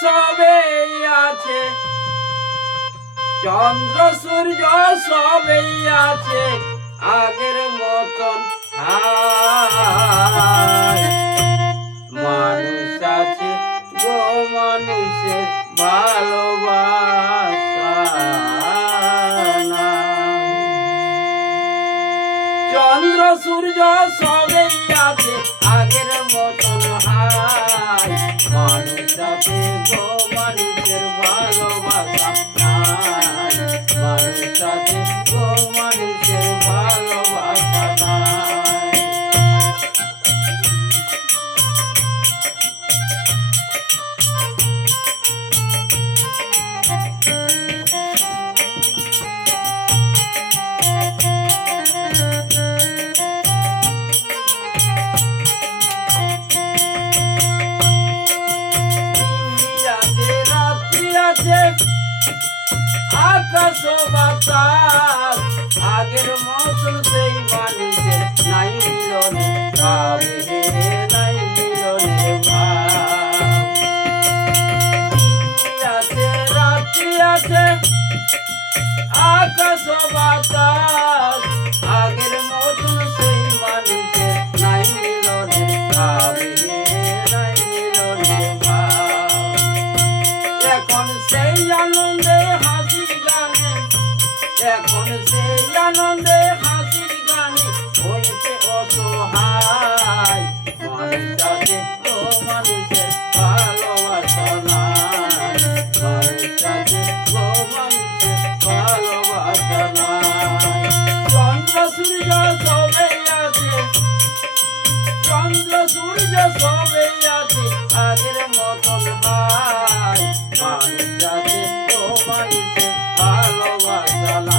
সবেই আছে, চন্দ্র সূর্য সবেই আছে আগের মতন। মানুষ আছে গো মানুষের ভালোবাসা নাই। চন্দ্র সূর্য সবেই আছে আগের মতন হাই, মানুষ আছে গো মানুষের ভালোবাসা নাই, মানুষ আছে গো মানুষের ভালোবাসা নাই। আকাশ বাতাস আগের মতন সেই মানুষের নাই মিলনে ভাব রে, নাই মিলনে ভাব। আছে রাত্রি আছে আকাশ বাতাস আগের মতন সেই মানুষের নাই মিলনে ভাব রে, নাই মিলনে ভাব। এখন সেই আনন্দে এখন সেই আনন্দে হাসির গানে হয়েছে অসহায়, মানুষ আছে ও মানুষের ভালোবাসা নাই, মানুষ আছে ও মানুষের ভালোবাসা নাই। চন্দ্র সূর্য সবেই আছে, চন্দ্র সূর্য সবেই আছে আগের মতন হাই, মানুষ আছে ও মানুষের ভালোবাসা নাই।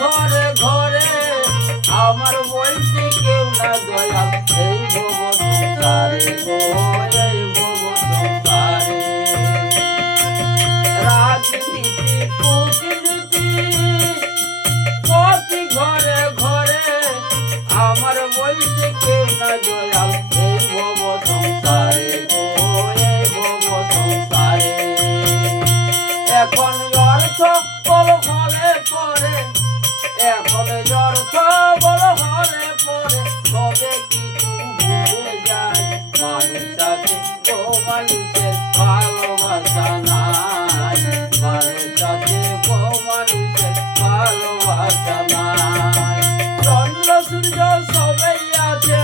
ঘরে ঘরে আমার বলতে কেউ না দয়াল এই ভব সংসারে গো, এই ভব সংসারে। রাজনীতি কূটনীতি প্রতি ঘরে ঘরে আমার বলতে কেউ না দয়াল এই ভব সংসারে গো, এই ভব সংসারে। এখন অর্থ বল ফলে পরে, এখন অর্থ বল হলে পরে তবে কিছু ভুলে যায়, মানুষ আছে ও মানুষের ভালোবাসা নাই, মানুষ আছে ও মানুষের ভালোবাসা নাই। চন্দ্র সূর্য সবেই আছে,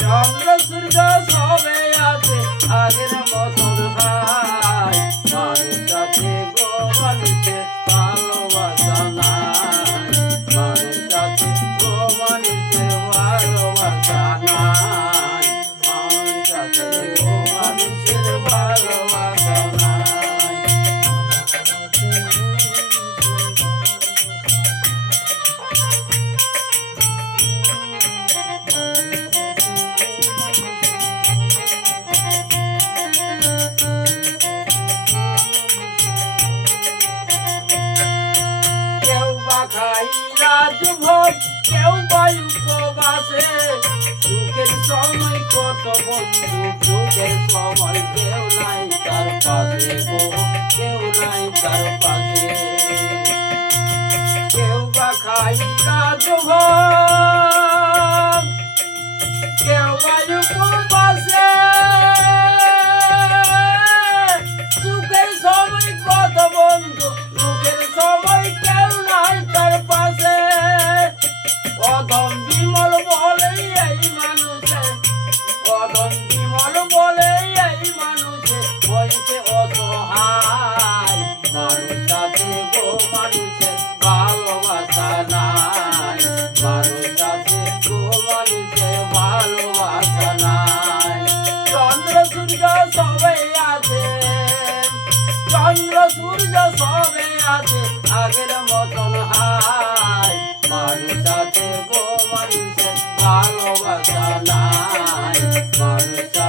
চন্দ্র সূর্য সবেই আছে আগের মতন হাই, মানুষ আছে গো মানুষের ভালোবাসা নাই, মানুষ আছে গো মানুষের ভালোবাসা নাই, মানুষ আছে গো মানুষের ভালোবাসা নাই। খাই রাজভোগ কেউ বায়ু উপবাসে, সুখের সময় কত বন্ধু সুখের সময় কেউ নাই তার পাশে গো, কেউ নাই তার পাশে। কেউ বা খাই রাজভোগ কেউ বায়ু উপবাসে, সুখের সময় কত বন্ধু সুখের সময় কেউ নাই তার পাশে। অধম বিমল বলে এই মানুষে, অধম বিমল বলে এই মানুষে হয়েছে অসহায়, মানুষ আছে গো মানুষের ভালোবাসা নাই, মানুষ আছে গো মানুষের ভালোবাসা নাই। চন্দ্র সূর্য সবাই আছে, আছে আগের মতন হাই মানুষ আছে গো মানুষের ভালোবাসা নাই মানুষ